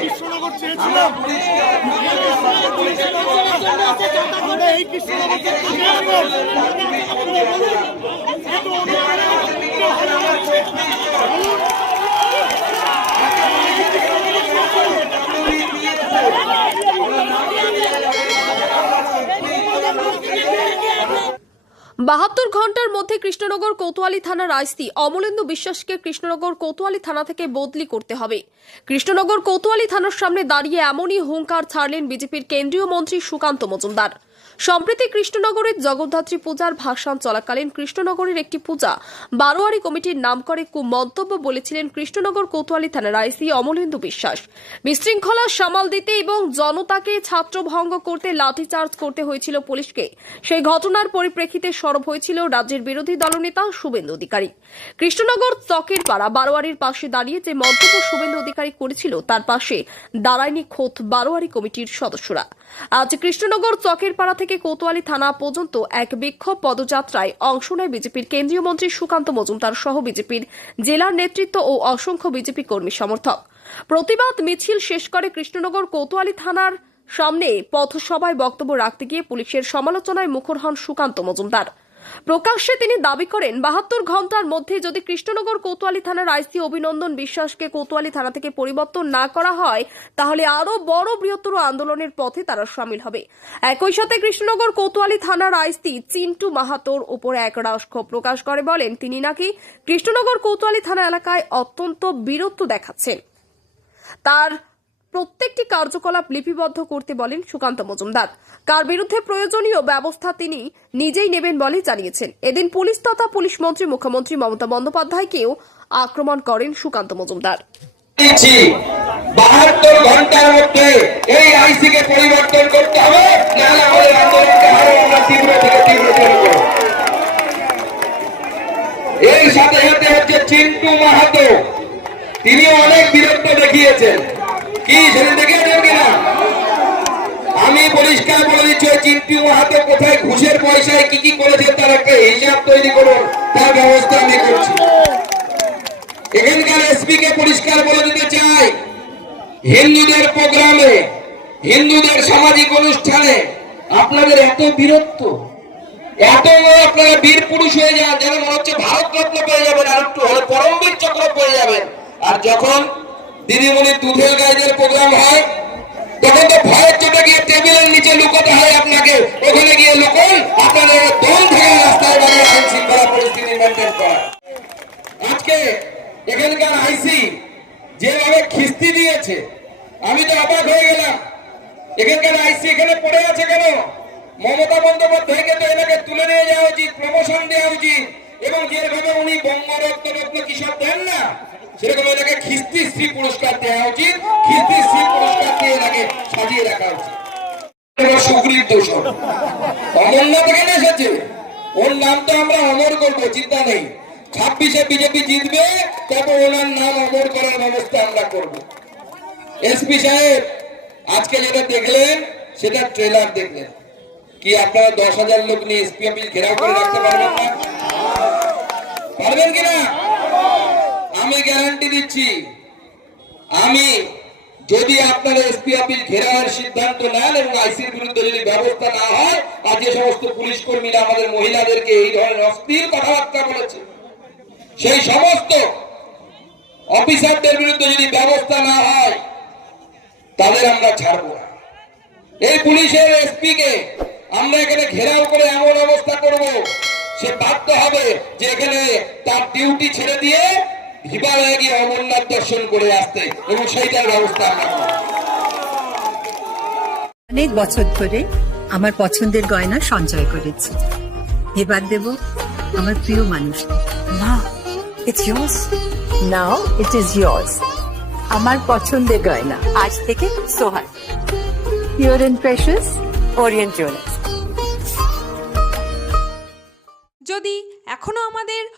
কৃষ্ণনগর চেয়েছিলাম। এই কৃষ্ণনগর বাহাত্তর ঘণ্টার মধ্যে কৃষ্ণনগর কোতোয়ালি থানার আইসি অমলেন্দু বিশ্বাসকে কৃষ্ণনগর কোতোয়ালি থানা থেকে বদলি করতে হবে। কৃষ্ণনগর কোতোয়ালি থানার সামনে দাঁড়িয়ে এমনই হুঙ্কার ছাড়লেন বিজেপির কেন্দ্রীয় মন্ত্রী সুকান্ত মজুমদার। সম্প্রতি কৃষ্ণনগরের জগদ্ধাত্রী পূজার ভাসান চলাকালীন কৃষ্ণনগরের একটি পূজা বারোয়ারি কমিটির নাম করে কু মন্তব্য বলেছিলেন কৃষ্ণনগর কোতোয়ালি থানার আইসি অমলেন্দু বিশ্বাস। বিশৃঙ্খলা সামাল দিতে এবং জনতাকে ছাত্রভঙ্গ করতে লাঠিচার্জ করতে হয়েছিল পুলিশকে। সেই ঘটনার পরিপ্রেক্ষিতে সরব হয়েছিল রাজ্যের বিরোধী দলনেতা শুভেন্দু অধিকারী। কৃষ্ণনগর চকের পাড়া বারোয়ারির পাশে দাঁড়িয়ে যে মন্তব্য শুভেন্দু অধিকারী করেছিল, তার পাশে দাঁড়ায়নি খোদ বারোয়ারি কমিটির সদস্যরা। আজ কৃষ্ণনগর চকের পাড়া থেকে কোতোয়ালি থানা পর্যন্ত এক বিক্ষোভ পদযাত্রায় অংশ নেয় বিজেপির কেন্দ্রীয় মন্ত্রী সুকান্ত মজুমদার সহ বিজেপির জেলার নেতৃত্ব ও অসংখ্য বিজেপি কর্মী সমর্থক। প্রতিবাদ মিছিল শেষ করে কৃষ্ণনগর কোতোয়ালি থানার সামনে পথসভায় বক্তব্য রাখতে গিয়ে পুলিশের সমালোচনায় মুখর হন সুকান্ত মজুমদার। প্রকাশ্যে তিনি দাবি করেন, বাহাত্তর ঘণ্টার মধ্যে যদি কৃষ্ণনগর কোতোয়ালি থানার আইসি অভিনন্দন বিশ্বাসকে কোতোয়ালি থানা থেকে পরিবর্তন না করা হয়, তাহলে আরও বড় বৃহত্তর আন্দোলনের পথে তারা সামিল হবে। একই সাথে কৃষ্ণনগর কোতোয়ালি থানার আইসি চিন্টু মাহাতোর উপর এক রাজক্ষোভ প্রকাশ করে বলেন, তিনি নাকি কৃষ্ণনগর কোতোয়ালি থানা এলাকায় অত্যন্ত বীরত্ব দেখাচ্ছেন। তার প্রত্যেকটি কার্যকলাপ লিপিবদ্ধ করতে বলেন সুকান্ত মজুমদার। কার বিরুদ্ধে প্রয়োজনীয় ব্যবস্থা তিনি নিজেই নেবেন বলে জানিয়েছেন। এদিন পুলিশ তথা পুলিশ মন্ত্রী মুখ্যমন্ত্রী মমতা বন্দ্যোপাধ্যায়কেও আক্রমণ করেন সুকান্ত মজুমদার। তিনি অনেক বীরত্ব দেখিয়েছেন। কি সেদিন দেখিয়েছেন কিনা আমি পরিষ্কার বলে দিচ্ছি, ওই মাহাতো কোথায় ঘুষের পয়সায় কি কি করেছেন তার একটা হিসাব তৈরি করুন, তার ব্যবস্থা আমি করছি। এখানকার এসপি কে পরিষ্কার বলে দিতে চাই, হিন্দুদের প্রোগ্রামে, হিন্দুদের সামাজিক অনুষ্ঠানে আপনাদের এত বীরত্ব, এত আপনারা বীর পুরুষ হয়ে যান, যেন মনে হচ্ছে ভারত রত্ন পেয়ে যাবেন, আর একটু হলে পরমবীর চক্র পেয়ে যাবেন। আর যখন দিদিমণি দুধের গাইদের প্রোগ্রাম হয়, তখন তো ভয়ের চোটে গিয়ে টেবিলের নিচে লুকোতে হয় আপনাকে। ওখানে গিয়ে লুকোন, আপনাদের দল থেকে রাস্তায় দাঁড়িয়ে আইন শৃঙ্খলা পরিস্থিতি মেনটেন করা আজকে এখানকার আইসি যেভাবে খিস্তি দিয়েছে, আমি তো অবাক হয়ে গেলাম। এখানকার আইসি এখানে পড়ে আছে কেন? মমতা বন্দ্যোপাধ্যায়কে তো এনাকে তুলে নিয়ে যাওয়া উচিত প্রমোশন দেওয়া উচিত, এবং যেভাবে উনি বঙ্গরত্ন রত্ন কিসব দেন না সেরকম এনাকে খিস্তি শ্রী পুরস্কার দেওয়া উচিত, খিস্তি শ্রী পুরস্কার দিয়ে এনাকে সাজিয়ে রাখা উচিত। সুগ্রীব দোষর অমরনাথ এখানে এসেছে। ওর নাম তো আমরা অমর করব, চিন্তা নেই। ছাব্বিশে বিজেপি জিতবে, তবে ওনার নাম অমর করার ব্যবস্থা আমরা করব। এসপি সাহেব, আজকে যেটা দেখলেন, সেটা ট্রেলার দেখলেন। কি আপনারা দশ হাজার লোক নিয়ে এসপি অফিস ঘেরাও করে রাখতে পারবেন না? পারবেন কিনা আমি গ্যারান্টি দিচ্ছি। আমি যদি আপনারা এসপি অফিস ঘেরাওয়ের সিদ্ধান্ত নেন এবং আইসির বিরুদ্ধে যদি ব্যবস্থা না হয়, আর যে সমস্ত পুলিশ কর্মীরা আমাদের মহিলাদেরকে এই ধরনের অস্থির কথাবার্তা বলেছে, সেই সমস্ত অফিসারদের বিরুদ্ধে যদি ব্যবস্থা না হয়, তাদের আমরা ছাড়বো না। এই পুলিশের এসপি কে আমরা এখানে ঘেরাও করে এমন অবস্থা করব, সে বাধ্য হবে যে এখানে তার ডিউটি ছেড়ে দিয়ে হিমালয়ে গিয়ে অমরনাথ দর্শন করে আসতে এবং সেইটার ব্যবস্থা আমরা অনেক বছর ধরে আমার পছন্দের গয়না সঞ্চয় করেছি। এবার দেব আমার প্রিয় মানুষ। না it's yours. Now it is yours. আমার পছন্দের গয়না। আজ থেকে Sohan pure and precious Orient Jewellers যদি এখনও আমাদের